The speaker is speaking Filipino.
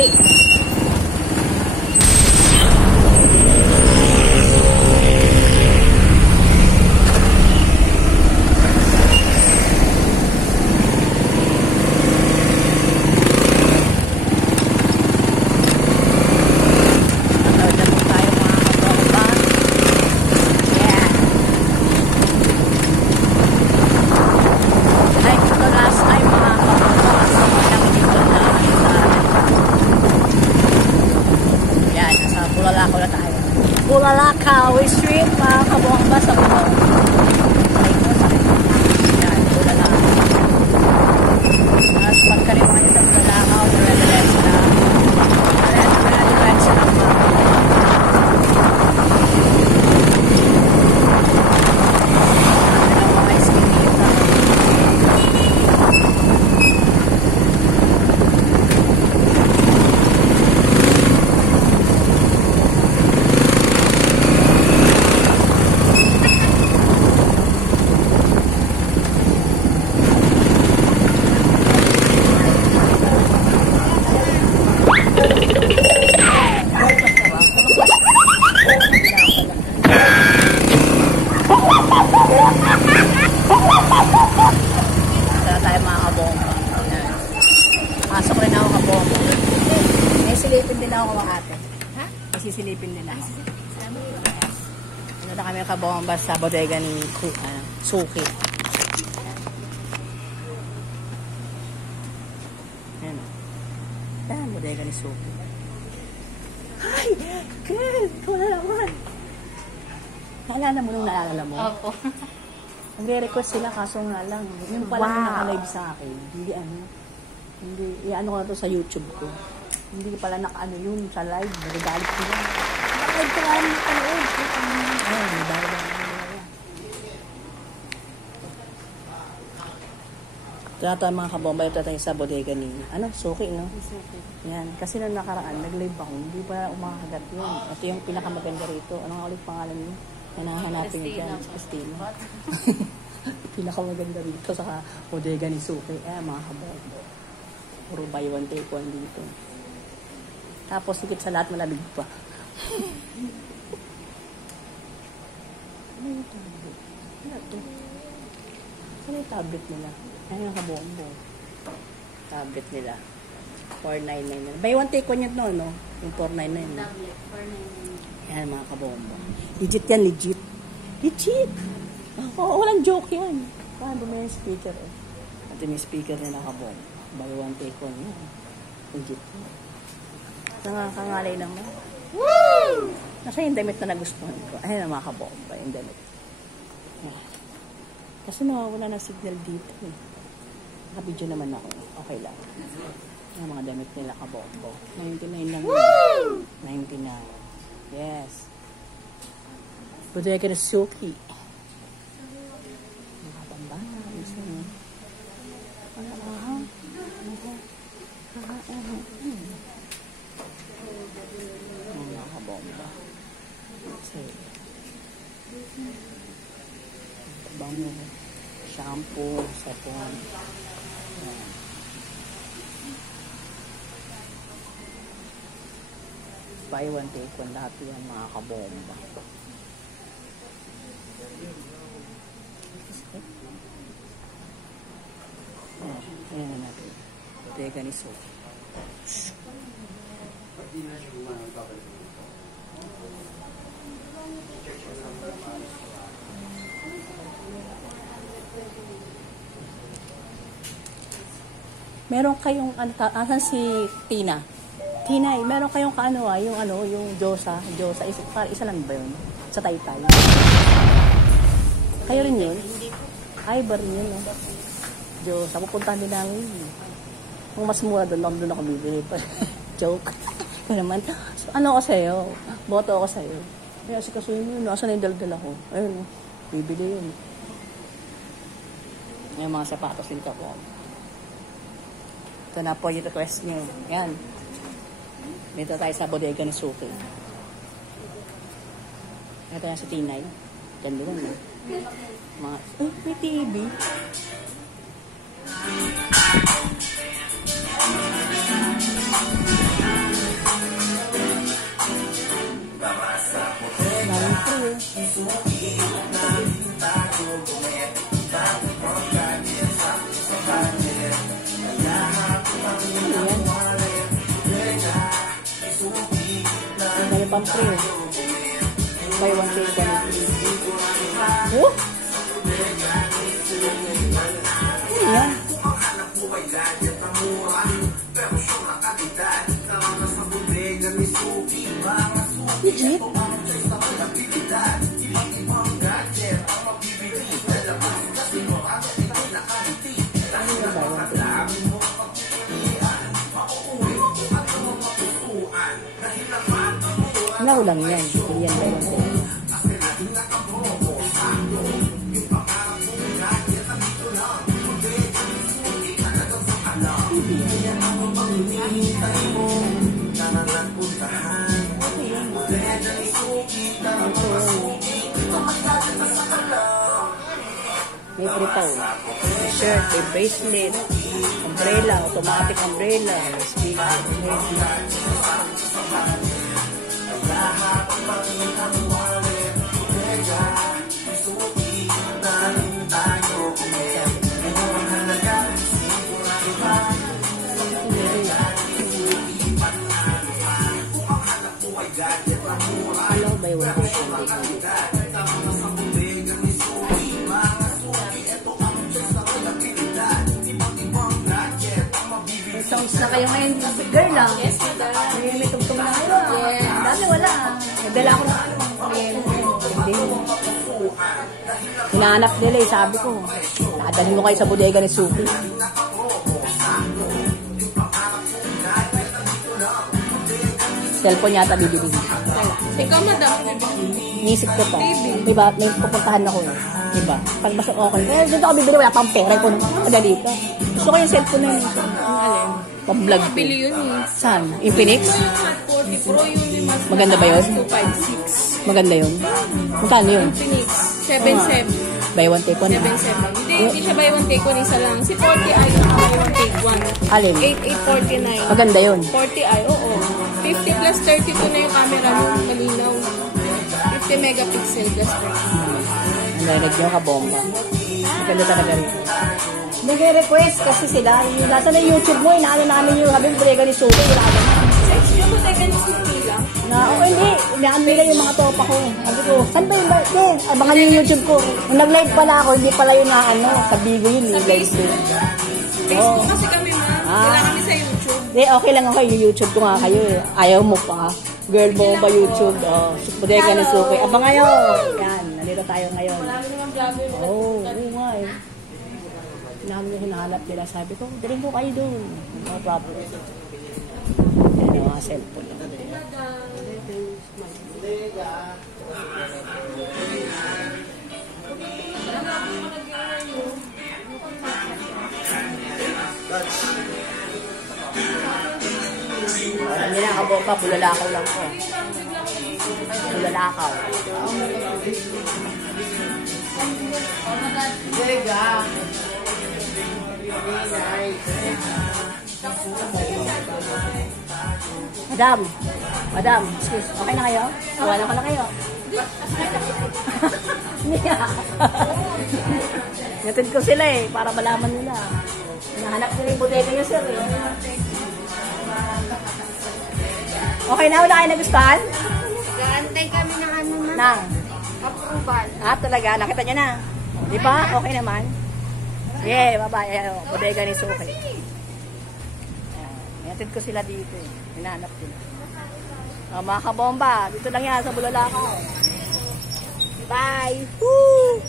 Suki. Bulalakaw Street, mga kabomba sa mga. Yan, Bulalakaw. At pagkarin mga yung Bulalakaw, nare-diretso na. Nare-diretso na mga. Mga skin dito. Pasok rin ako kabomba. May silipin din ako mga ate. Ha? May sisilipin din ako. Ano na kami kabomba sa bodega ni Suki. Ayan o. Ayan, bodega ni Suki. Hi! Ken! Ikaw na naman! Naalala mo nung naalala mo? Opo. Nagre-request sila kaso nga lang. Yung pala naka-live sa akin. Hindi hindi, i-ano ko na to sa YouTube ko. Hindi pala naka-ano yun sa live. Nagagalit ko yan. Naka-live ko nga yung panood. Ayun, may dahil na nila. Kaya tayo mga kabomba, ito tayo sa bodega ni, Suki, no? Suki. Yan. Kasi nung nakaraan, nag-live ako. Hindi pa umakagat yun. Ito yung pinakamaganda rito. Ano nga ulit pangalan niyo? Hinahanapin niyo dyan. Christina. Pinakamaganda rito sa bodega ni Suki. Mga kabomba. Puro buy one take one dito. Tapos higit sa lahat malamig pa. Ano yung tablet? Ano ito? Ano yung tablet nila? Ano yung kabombo? Tablet nila. 499. Buy one take one yun no? Yung 499. Tablet, 499. Yan mga kabombo. Legit yan, legit. Legit! Oo, walang joke yan. Paano may speaker eh. At may speaker nila kabombo. Buy one take one yan. Legit. Nangakangalay naman. Woo! Nasa yung damit na nagustuhan ko. Ayun ang mga kabomba, yung damit. Kasi mawawala na signal dito eh. Nakabidyo naman ako. Okay lang. Yung mga damit nila kabombo. 99 lang. Woo! 99. Yes. Bodega ni Suki. Mga kabomba. Mga kabomba. Bango. Shampoo. Sapon. Buy one take one. Lahat yan mga kabomba. Ayan na natin. Bodega ni Suki. Meron kayong, asan si Tina? Tina, meron kayong yung Diyosa, isa lang ba yun? Sa Taytay. Kayo rin yun? Ay, ba rin yun, no? Diyosa, pupuntahan din namin. Kung mas mura doon ako bibili pa. Joke. Naman, ano ako sa'yo? Boto ako sa'yo. Kaya si kasuhin mo yun, asan na yung daldal ako? Ayun, bibili yun. Yung mga sapatos dito po. Ito na po yung request nyo. Yan. Dito tayo sa bodega ni Suki. Ito na si Tinay. Ganda lang, no? May TV. one free. Buy one take one free. Oh? Ano yan? Legit? Ano lang yan? Yan ba yan? May prito. May shirt, may bracelet, umbrella, automatic umbrella, speaker, hello, by one. Songs na kayo ngayon, girl lang. Yes, madam. May tugtog na kayo. Yeah. Dati wala. Nadala ko na Hindi. Hinahanap nila eh, sabi ko. Nakadalhin mo kayo sa bodega ni Suki. Cellphone yata bibili. Ikaw, madam. Inisip ko to. Diba, may pupuntahan ako eh. Diba? Pag basta okay. Eh, dito ako bibili, wala pang pera ko na dito. Gusto ko yung cellphone na yun. Ang alin? Pang-vlog ko. Pili yun eh. Saan? Infinix? Yung Hot 40 Pro yun yung mas Maganda ba yun? 256. Maganda yun. Magkano yun? Infinix. 77. Buy one take one. 77. Hindi siya buy one take one, isa lang. Si 40i yung buy one take one. Alin? 8849. Maganda yun. 40i, oo. 50 plus 32 na yung camera mo, malinaw. 50 megapixel plus 30. Ang narinig nyo ka, bomba. Maganda talaga rin. Nag-request kasi sila. Yung nasa na YouTube mo, inaano namin yung habang brega ni Suki. Wala ka na. Sa extra mo tayo ganun suki lang? Hindi. Inaan nila yung mga tropa ko. Sabi ko, saan ba yung birthday? Abangan yung YouTube ko. Nung nag-live pala ako, hindi pala yun na ano. Sa Bigo yun, yung live ko. Facebook kasi kami, ma'am. Wala kami sa YouTube. Okay lang ako. Yung YouTube ko nga kayo eh. Ayaw mo pa. Girl bomba YouTube. Bodega ni Suki. Abangan nyo. Yan. Nandito tayo ngayon. Marami naman vlogger. Oo nga eh. Namin yung hinahanap nila. Sabi ko, daling ko kayo doon. No problem. Yan yung mga cellphone. Alam niyo na, kaboka, bulalakaw lang ko. Bulalakaw. Madam, excuse, okay na kayo? Wala ko na kayo. Natid ko sila eh, para malaman nila. Hinahanap nila yung bodega niyo, sir. Okay na, wala kayo nagustuhan? Gaantay kami ng ano na. Nang? Approval. Talaga, nakita niyo na. Di ba? Okay naman. Yeah, bye-bye. Bodega ni Suki. Natid ko sila dito eh. Hinahanap nila. Mga kabomba, dito lang yan sa Bulalakaw. Bye! Woo!